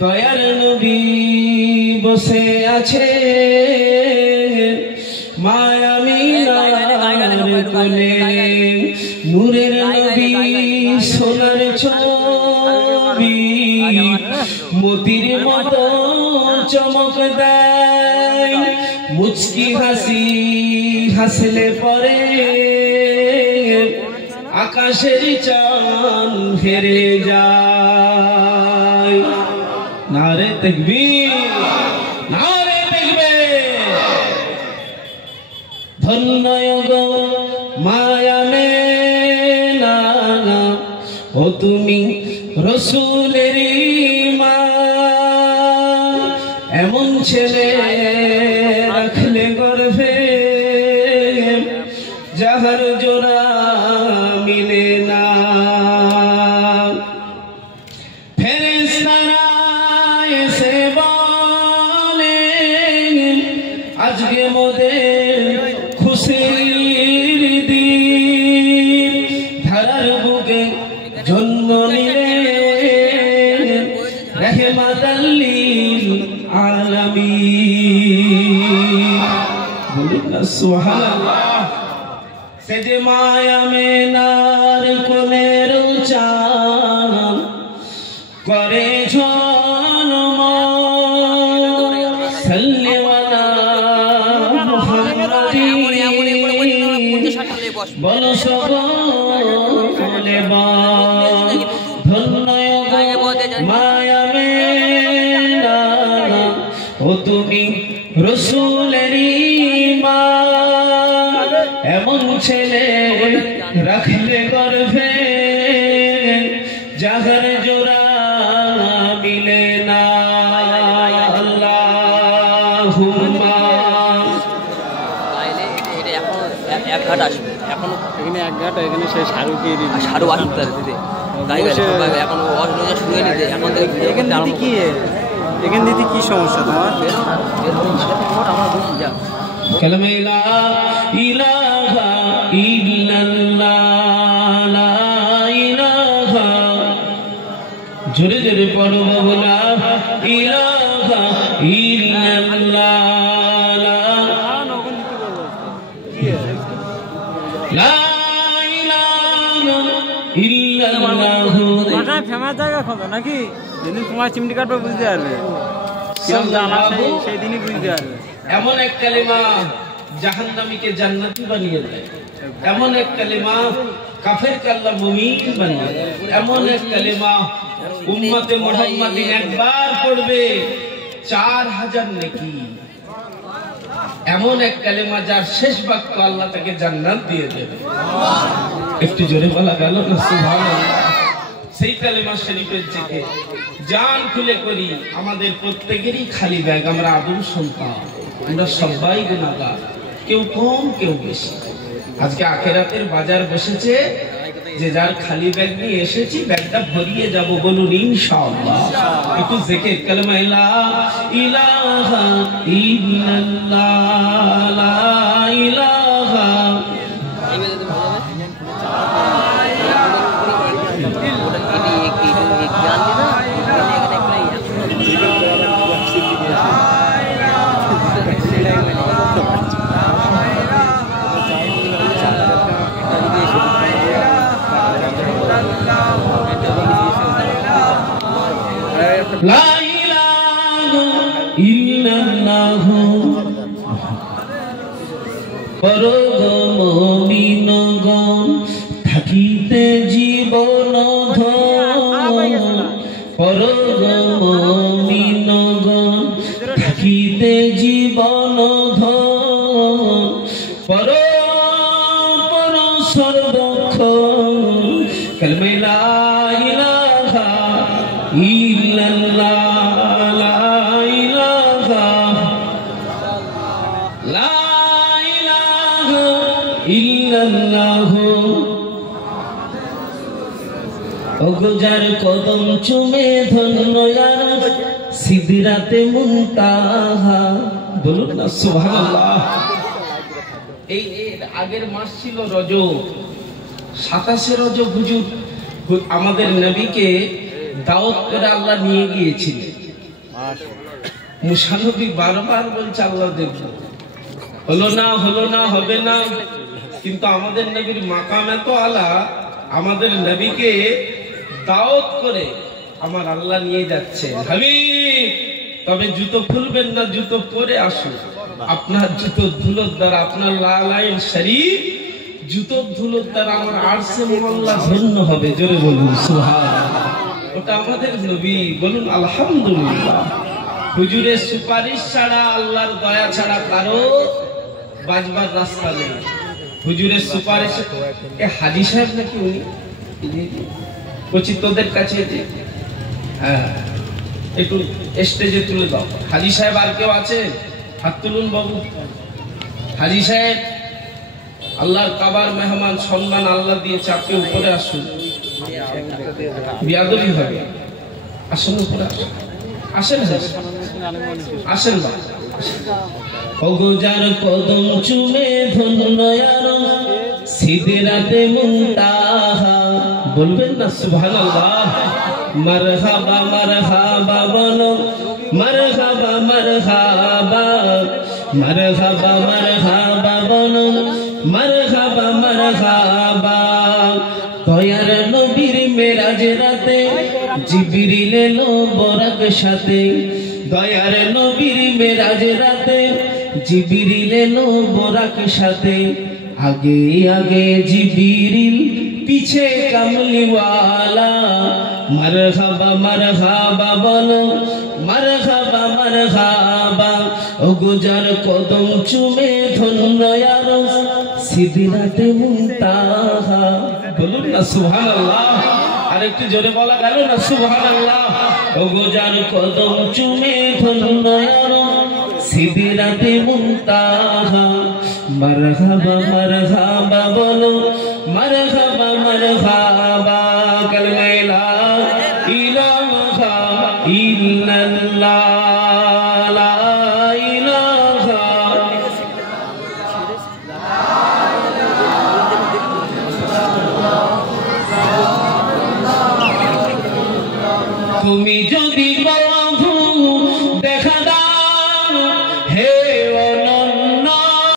দয়ার নবী বসে আছে মায়া আমিনার কোলে, নূরের নবী সোনার ছবি মতির মতো চমক দেয়, মুচকি হাসি হাসলে পরে আকাশের চাঁদ হেরে যায়। নারে তাকবীর, নারে তাকবীর। ধন্য গো মায়া আমিনা, ও তুমি রাসূলের মা, এমন ছেলে রাখলে গর্ভে যাহার জোড়া মিলে না। ফেরেশতারা এসে বলে আজকে মোদের খুশির দিন, ধারার বুকে জন্ম নিলে রাহমাতাল লিল আলামিন। বলুন না সুবহানাল্লাহ। সে যে মায়া আমিনার কোলের চাঁদ করে জন্ম, সাল্লিওয়ালা মুহাম্মাদি বলো সকলে বল। ধন্য মায়া আমিনা, ও তুমি রাসূলের মা, এমন ছেলে রাখলে গর্ভে যাহার জোড়া মিলে না। আল্লাহুম্মা এক ঘাট আসবে এখন, এখানে এক ঘাট, এখানে সে সারু দিয়ে দিবে, সারু আসতে দিতে এখন শুনে নিতে। এখন এখানে দিদি কি, এখানে দিদি কি সমস্যা তোমার? আমার বুঝি যা কালেমা লা ইলাহা ইল্লাল্লাহ, লা ইলাহা, জোরে জোরে পড়ো বাবু, লা ইলাহা ইল্লাল্লাহ, লা ইলাহা ইল্লাল্লাহ। এটা ফেমাস জায়গা খোঁজো নাকি? যেদিন তোমার চিমটি কাটবে বুঝতে পারবে, সেই দিনই বুঝতে পারবে। এমন এক কালেমা জাহান্নামীকে জান্নাতি বানিয়ে দেয়, এমন এক কালেমা কাফেরকে আল্লাহ মুমিন বানিয়ে দেয়, এমন এক কালেমা উম্মতে মুহাম্মাদি একবার পড়বে 4000 নেকি, এমন এক কালেমা যার শেষ বাক্য আল্লাহ তাকে জান্নাত দিয়ে দেবে। একটু জোরে বলা গেল না সুবহানাল্লাহ। সেই কালেমা শরীফের থেকে জান খুলে করি, আমাদের প্রত্যেকেরই খালি ব্যাগ, আমরা আদম সন্তান, আমরা সবাই গুনাহগার, কেউ কম কেউ বেশি। আজকে আখিরাতের বাজার বসেছে, যে যার খালি ব্যাগ নিয়ে এসেছি ব্যাগটা ভরিয়ে যাব, বলুন ইনশাআল্লাহ। একটু জিকির কালেমা লা ইলাহা ইল্লাল্লাহ, লা ইলাহা লা ইলাহা ইল্লাল্লাহ। মুমিনগণ থাকিতে জীবন ধন, মুমিনগণ থাকিতে জীবন ধন, পর পর সর্বক্ষণ কালেমা লা ইলাহা ইল্লাল্লাহ, লা ইলাহা, লা ইলাহা ইল্লাল্লাহ। ওগো যার কদম চুমে ধন্য সিদরাতে মুনতাহা, বলুন না সুবহানাল্লাহ। এই আগের মাস ছিল রজব, 27 রজব হুজুর আমাদের নবীকে দাওয়াত করে আল্লাহ নিয়ে গিয়েছিলেন। মুসা নবী বারবার বলছে আল্লাহ দেখব, হলো না হলো না, হবে না। কিন্তু আমাদের নবীর মাকাম এত আলা, আমাদের নবীকে দাওয়াত করে আমার আল্লাহ নিয়ে যাচ্ছে। হাবিব, তবে জুতো খুলবেন না, জুতো পরে আসুন। আপনার জুতোর ধুলোর দ্বারা, আপনার লালাইন শরীফ জুতোর ধুলোর দ্বারা আমার আরশে মোল্লা ধন্য হবে। জোরে বলুন সুবহানাল্লাহ। ওটা আমাদের নবী, বলুন আলহামদুলিল্লাহ। হুজুরের সুপারিশ ছাড়া, আল্লাহর দয়া ছাড়া কারো বাজবার রাস্তা নেই। হুজুরের সুপারিশ। এ হাজী সাহেব নাকি উনি? বলছি তোদের কাছে যে, হ্যাঁ একটু স্টেজে তুলে দাও। হাজী সাহেব আর কেউ আছে? হাত তুলুন বাবু। হাজী সাহেব আল্লাহর কাবার মেহমান, সম্মান আল্লাহ দিয়েছে, আপনি উপরে আসুন। বিয়াদবি হবে, আসুন উপরে আসুন। আসেন আসেন বা অগোজার কদম চুমে ধন্য সিদরাতে মুনতাহা। বলবেন না সুবহানাল্লাহ? মারহাবা মারহাবা বলো, মারহাবা মারহাবা, মারহাবা মারহাবা বলো, মারহাবা মারহাবা। দয়ার নবীর মেরাজ রাতে জিবরিল এলো বরাক সাথে। দয়ার নবীর মেরাজ রাতে জিবরিল এলো বরাক সাথে। আগে আগে জিবরিল, পিছে কামলিওয়ালা। মারহাবা মারহাবা বলো, মারহাবা মারহাবা। ওগো যার কদম চুমে ধন্য সিদরাতে মুনতাহা। বলুন না সুবহানাল্লাহ। আর একটু জোরে বলা গেল না সুবহানাল্লাহ। ওগো যার কদম চুমে ধন্য সিদরাতে মুনতাহা। মারহাবা মারহাবা বলো, মারহাবা মারহাবা। কালিমা লা ইলাহা ইল্লাল্লাহ, লা ইলাহা। তুমি যদি